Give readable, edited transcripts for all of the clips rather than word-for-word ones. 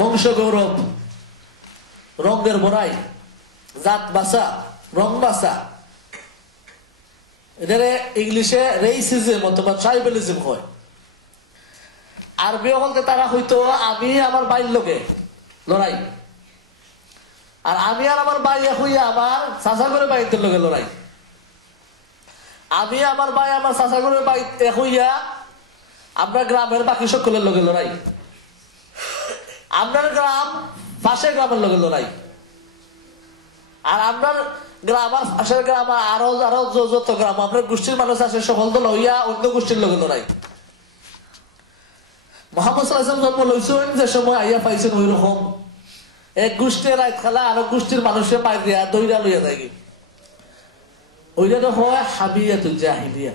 বংশ গৌরব, রঙের বড়াই, জাত বাসা, রং বাসা, এদের ইংলিশে রেসিজম অথবা ট্রাইবেলিজম হয়। আরবি বলতে তারা হইতো আমি আমার বাইর লোকে লড়াই, আর আমি আর আমার ভাই হইয়া আমার চাচা করে বাইতের লোকে লড়াই, আমি আমার ভাই আমার চাচা করে বাই হইয়া আমরা গ্রামের বাকি সকলের লোকে লড়াই, আপনার গ্রাম পাশের গ্রামের লোকে লড়াই, আর আপনার গ্রাম আর পাশের গ্রাম আরো আরো যত গ্রাম আপনার গোষ্ঠীর মানুষ আছে সকল দল হইয়া অন্য গোষ্ঠীর লোকে লড়াই। মোহাম্মদ সাল্লাল্লাহু আলাইহি ওয়াসাল্লাম জন্ম লইছেন যে সময় আইয়া পাইছেন ওই রকম এক গোষ্ঠীর রাত খেলা আর গোষ্ঠীর মানুষের পাই দিয়া দইরা লইয়া যায়, ওইটা তো হয় হাবিয়াতুল জাহিলিয়া।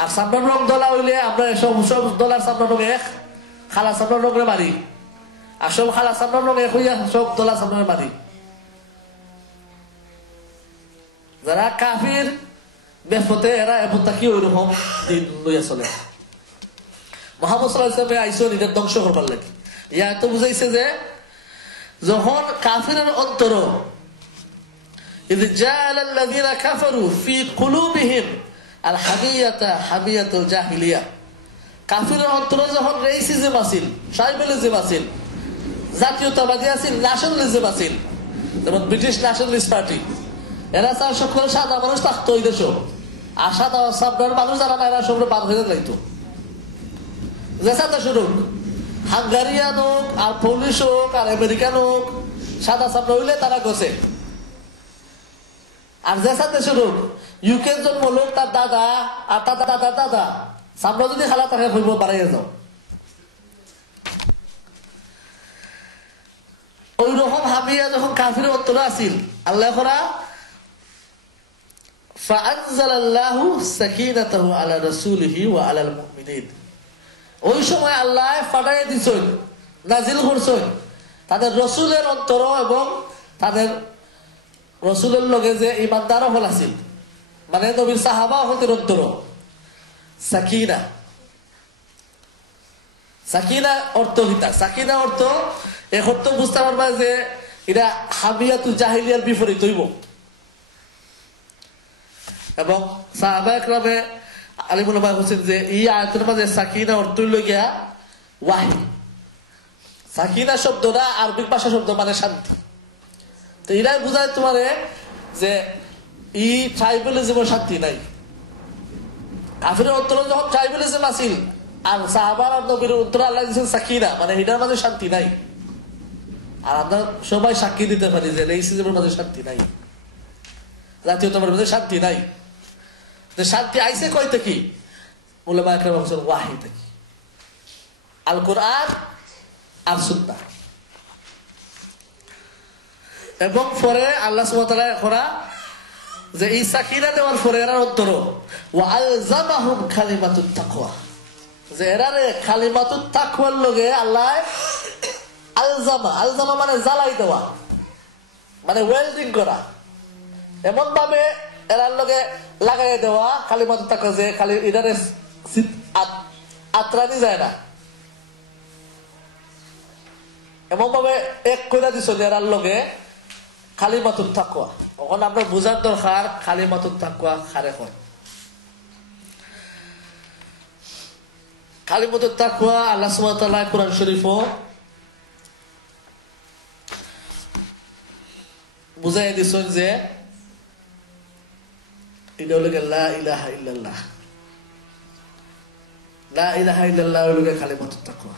আর সামনের রং দলা হইলে আমরা সব দলার সামনের রং এক, খালা সামনের রঙে মারি, আর সব খালা সামনের রং এক হইয়া সব দলা সামনের মারি। যারা কাফির বেফতে এরা এমন তাকি ওই রকম দিন লইয়া চলে। মুহাম্মদ সাল্লাল্লাহু আলাইহি ওয়াসাল্লাম আইসো নিজের ধ্বংস করবার লাগে। ইয়া তো বুঝাইছে যে যখন কাফিরের অন্তর إذ جعل الذين كفروا في قلوبهم الحمية حمية الجاهلية কাফিরের অন্তরে যখন রেসিজম আসিল, ট্রাইবেলিজম আসিল, জাতীয়তাবাদী আসিল, ন্যাশনালিজম আসিল, যেমন ব্রিটিশ ন্যাশনালিস্ট পার্টি, এরা চার সকল সাদা মানুষ থাকতো ওই দেশ, আর সাদা সাবধান মানুষ যারা না এরা সব বাদ হয়ে যাইতো। যে সাদা শুরু হাঙ্গারিয়ান হোক আর পলিশ হোক আর আমেরিকান হোক, সাদা সাবনা হইলে তারা গছে। আর যে সাথে শুরু ইউকে জন্ম লোক তার দাদা আর দাদা দাদা দাদা সামনে যদি খেলা তাকে হইব বাড়াইয়া যাও। ওই রকম হাবিয়া যখন কাফির অন্তরে আসিল, আল্লাহ করা ফাআনজালাল্লাহু সাকিনাতাহু আলা রাসূলিহি ওয়া আলাল মুমিনিন, ওই সময় আল্লাহ ফাটাই দিছেন, নাজিল করছেন তাদের রসুলের অন্তর এবং তাদের রসুলের লগে যে ইমানদার হল আছিল, মানে নবীর সাহাবা হতের অন্তর সাকিনা। সাকিনা অর্থ হিতা, সাকিনা অর্থ এক অর্থ বুঝতে পারবা যে এটা হামিয়াতুল জাহিলিয়ার বিপরীত হইব। এবং সাহাবা একরামে আলিমুল উলামা হোসেন যে এই আয়াতের মাঝে সাকিনা অর্থ হইল গিয়া ওয়াহি। সাকিনা শব্দটা আরবিক ভাষা শব্দ মানে শান্তি। তো এরাই বুঝায় তোমারে যে ই ট্রাইবেলিজমের শান্তি নাই। কাফিরের অন্তরে যখন ট্রাইবেলিজম আসিল আর সাহাবার আর নবীর অন্তরে আল্লাহ দিয়েছেন সাকিনা, মানে এটার মাঝে শান্তি নাই। আর আমরা সবাই সাক্ষী দিতে পারি যে রেসিজমের মাঝে শান্তি নাই, জাতীয়তার মাঝে শান্তি নাই। শান্তি আইসে কই থেকে? উলামা একরাম বলেন ওয়াহি থেকে, আল কোরআন আর সুন্নাহ। এবং পরে আল্লাহ সুবহানাহু ওয়া তাআলা করা যে এই সাকিনা দেওয়ার পরে এর অন্তর ওয়া আলজামাহুম কালিমাতুত তাকওয়া, যে এরারে কালিমাতুত তাকওয়ার লগে আল্লাহ আলজামা, আলজামা মানে জ্বালাই দেওয়া, মানে ওয়েল্ডিং করা, এমন ভাবে এরার লগে লাগাই দেওয়া কালিমাতুত তাকওয়া যে খালি এটারে আত্রানি যায় না, এমন ভাবে এক কইরা দিছ এরার লগে কালিমাতুত তাকওয়া। এখন আমরা বুঝার দরকার কালিমাতুত তাকওয়া কারে হয়। কালিমাতুত তাকওয়া আল্লাহ সুবহানাহু ওয়া তাআলা কুরআন শরীফও বুঝাই দিছেন যে এটা হলো লা ইলাহা ইল্লাল্লাহ। লা ইলাহা ইল্লাল্লাহ হলো কালিমাতুত তাকওয়া।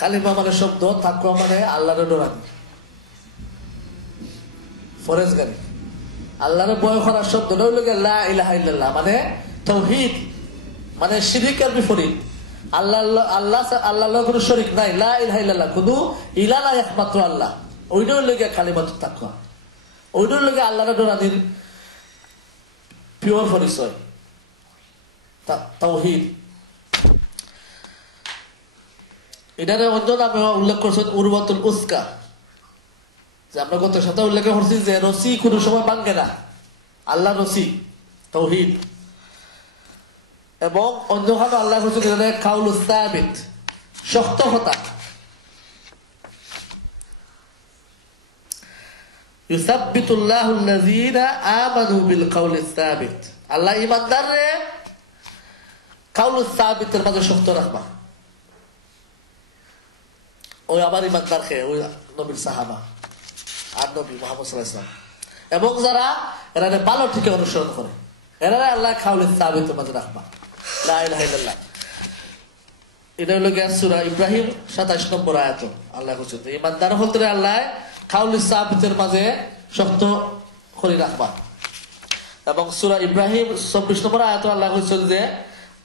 কালিমা মানে শব্দ, তাকওয়া মানে আল্লাহর ডরানি, ফরেজগারি। আল্লাহর ভয় করার শব্দটা হইল লা ইলাহা ইল্লাল্লাহ, মানে তাওহীদ, মানে শিরকের বিপরীত। আল্লাহ আল্লাহ আল্লাহর কোনো শরীক নাই, লা ইলাহা ইল্লাল্লাহ, কোনো ইলাহ নাই, একমাত্র আল্লাহ। ওইটা হইল কালিমাতুত তাকওয়া, ওইটা হইল আল্লাহর ডরানির পিওর পরিচয়, তাওহীদ। এটারে অন্য নামে উল্লেখ করছেন উরওয়াতুল উসকা, যে আমরা গত সাথে উল্লেখ করছি যে রসি কোনো সময় ভাঙ্গে না, আল্লাহ রসি তাওহীদ। এবং অন্যখানে আল্লাহ করছেন কাউলুস সাবিত, শক্ত কথা। ইউসাব্বিতুল্লাহু আল্লাযীনা আমানু বিল কাউলিস সাবিত, আল্লাহ ঈমানদাররে কাউলুস সাবিতের মাঝে শক্ত রাখবা। ওই আবার ঈমানদার কে ওই নবীর সাহাবা আর নবী মুহাম্মদ সাল্লাল্লাহু আলাইহি ওয়াসাল্লাম এবং যারা এরা ভালো থেকে অনুসরণ করে, এরা আল্লাহ কাউলিস সাবিতের মাঝে রাখবা। লা ইলাহা ইল্লাল্লাহ। এটা হলো সূরা ইব্রাহিম 27 নম্বর আয়াত। আল্লাহ বলেছেন ঈমানদার হতে আল্লাহ কাউলিস সাবিতের মাঝে শক্ত করে রাখবা। এবং সূরা ইব্রাহিম 24 নম্বর আয়াতে আল্লাহ বলেছেন যে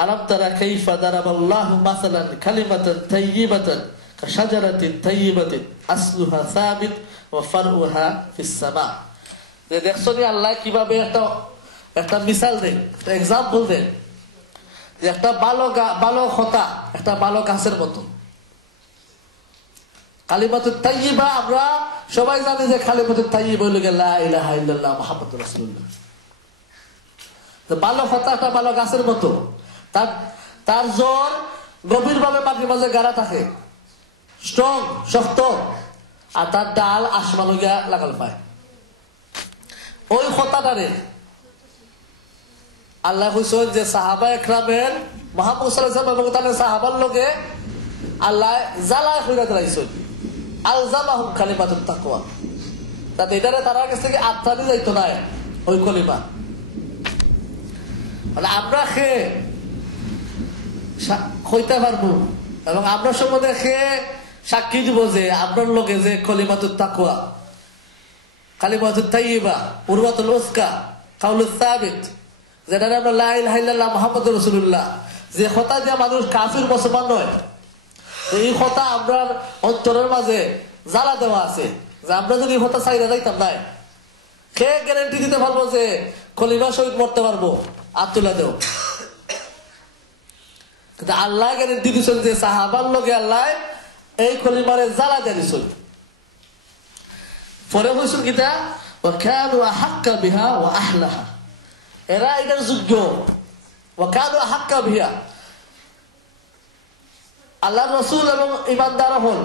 আলাম তারা কাইফা দারাবাল্লাহু মাসালান কালিমাতান তাইয়িবাতান কাশাজারাতিন তাইয়িবাতিন আসলুহা সাবিত ওয়া ফারউহা ফিস সামা। যে দেখছো নি আল্লাহ কিভাবে একটা মিসাল দেন, একটা एग्जांपल দেন যে একটা ভালো কথা একটা ভালো গাছের মতো। কালিমাতুত তাইয়িবা আমরা সবাই জানি যে কালিমাতুত তাইয়িবা হলো লা ইলাহা ইল্লাল্লাহ মুহাম্মাদুর রাসূলুল্লাহ। তো ভালো কথা একটা ভালো গাছের মতো, তার জোর গভীরভাবে মাটির মাঝে গাড়া থাকে, স্ট্রং শক্ত, আর তার ডাল আসমান গিয়া লাগাল পায়। ওই কথাটারে আল্লাহ কইছেন যে সাহাবা একরামের মুহাম্মদ সাল্লাল্লাহু আলাইহি ওয়াসাল্লাম এবং তার সাহাবার লগে আল্লাহ জ্বালা কইরা দিয়েছেন আলজামাহুম কালিমাতুত তাকওয়া, তাতে এটারে তার কাছ থেকে আত্মানি যাইতো না ওই কলিমা। মানে আমরা খেয়ে হইতে পারবো এবং আমরা সম্বন্ধে খেয়ে সাক্ষী দিব যে আপনার লোকে যে কলিমাতুত তাকওয়া, কালিমাতুত তাইয়িবা, উরওয়াতুল উসকা, কাউলুস সাবিত, যেটা আমরা লা ইলাহা ইল্লাল্লাহ মুহাম্মাদুর রাসূলুল্লাহ, যে কথা দিয়ে মানুষ কাফির মুসলমান নয়, এই কথা আমরা অন্তরের মাঝে জ্বালা দেওয়া আছে যে আমরা যদি এই কথা চাইরা যাইতাম না, খেয়ে গ্যারান্টি দিতে পারবো যে কলিমা শহীদ মরতে পারবো, আব্দুল্লাহ দেও। কিন্তু আল্লাহ গ্যারান্টি দিচ্ছেন যে সাহাবার লোকে আল্লাহ এই কলিমারে জ্বালা দিয়ে দিচ্ছেন। পরে হয়েছেন কিতা ওয়াকানু আহাক্কা বিহা ওয়া আহলাহা, এরা এটার যোগ্য। ওয়াকানু আহাক্কা বিহা, আল্লাহর রাসূল এবং ঈমানদার হল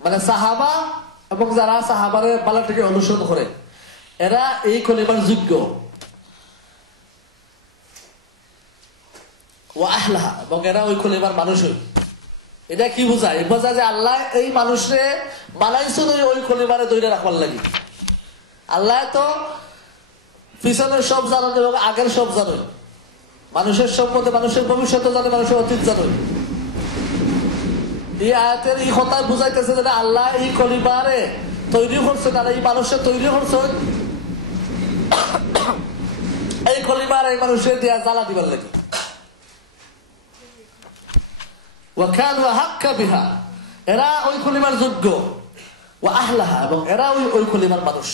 মানে সাহাবা এবং যারা সাহাবারে পালা থেকে অনুসরণ করে এরা এই কলিমার যোগ্য। ওয়া আহলাহা, এবং এরা ওই কলিমার মানুষ। এটা কি বোঝায়? বোঝা যে আল্লাহ এই মানুষরে বানাইছেন ওই কলিমারে ধরে রাখবার লাগে। আল্লাহ তো পিছনের সব জানেন এবং আগের সব জানেন, মানুষের সম্বন্ধে মানুষের ভবিষ্যৎ জানে, মানুষের অতীত জানে। এই আয়াতের এই কথায় বুঝাইতেছে যে আল্লাহ এই কলিমারে তৈরি করছেন আর এই মানুষের তৈরি করছেন এই কলিমার এই মানুষের দিয়া জ্বালা দিবার লাগে। ওয়াকানু আহাক্কা বিহা, এরা ওই কলিমার যোগ্য। ওয়া আহলাহা, এবং এরা ওই কলিমার মানুষ।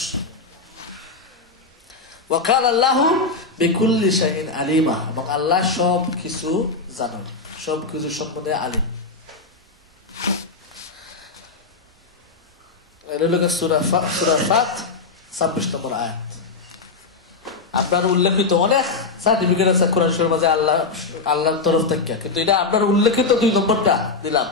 ওয়াকান আল্লাহু বিকুল্লি শাইইন আলিমা, এবং আল্লাহ সব কিছু জানেন, সব কিছু সম্বন্ধে আলিম। এটা হলো সূরা ফাত 26 নম্বর আয়াত। আপনার উল্লেখিত অনেক সার্টিফিকেট আছে কোরআন শরীফের মাঝে আল্লাহর তরফ থেকে, কিন্তু এটা আপনার উল্লেখিত 2 নম্বরটা দিলাম।